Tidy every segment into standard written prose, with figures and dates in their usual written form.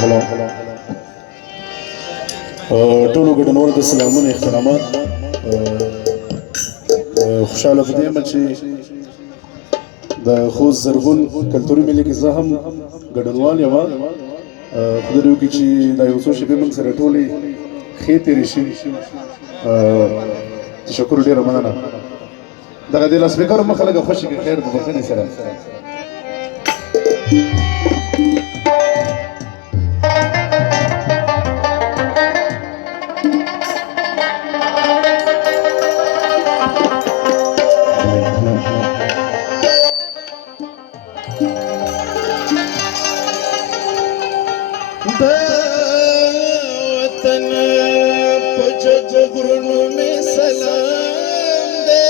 هلا ټولو ګډونوالو ته سلامونه احترامات خوشحاله په دې یم چې د خوست زرغون کلتوري ملي کې زه هم ګډونوال یم خدای دې وکړي چې دا یو څو شېبې موږ سره ټولې ښې تېرې شي تشکر ډېره مننه دغه دې لاسپیکر مخه لږه خوشي کړي خیر په بښنې سره वतन पजग गुरु में सलाम दे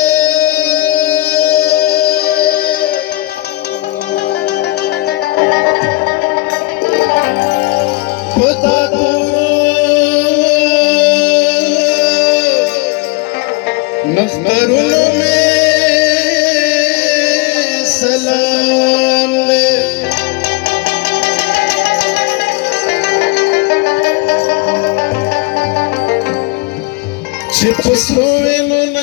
खुदा को नख्तरुल में सलाम दे Chip slowing on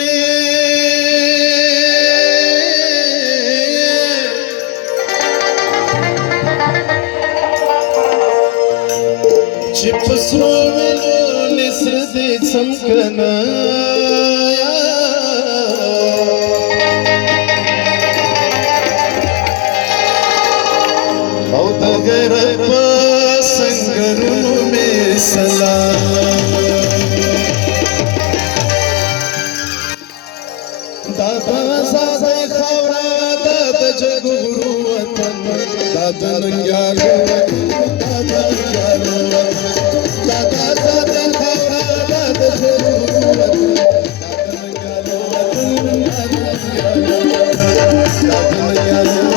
Chip slowing on is did some kana Out agar sangaru mein salam दादा सादा खवरा दादा जगुरु वतन दादा नंग्यालो दादा नंग्यालो दादा सादा खवरा दादा जगुरु वतन दादा नंग्यालो दादा नंग्यालो दादा नंग्यालो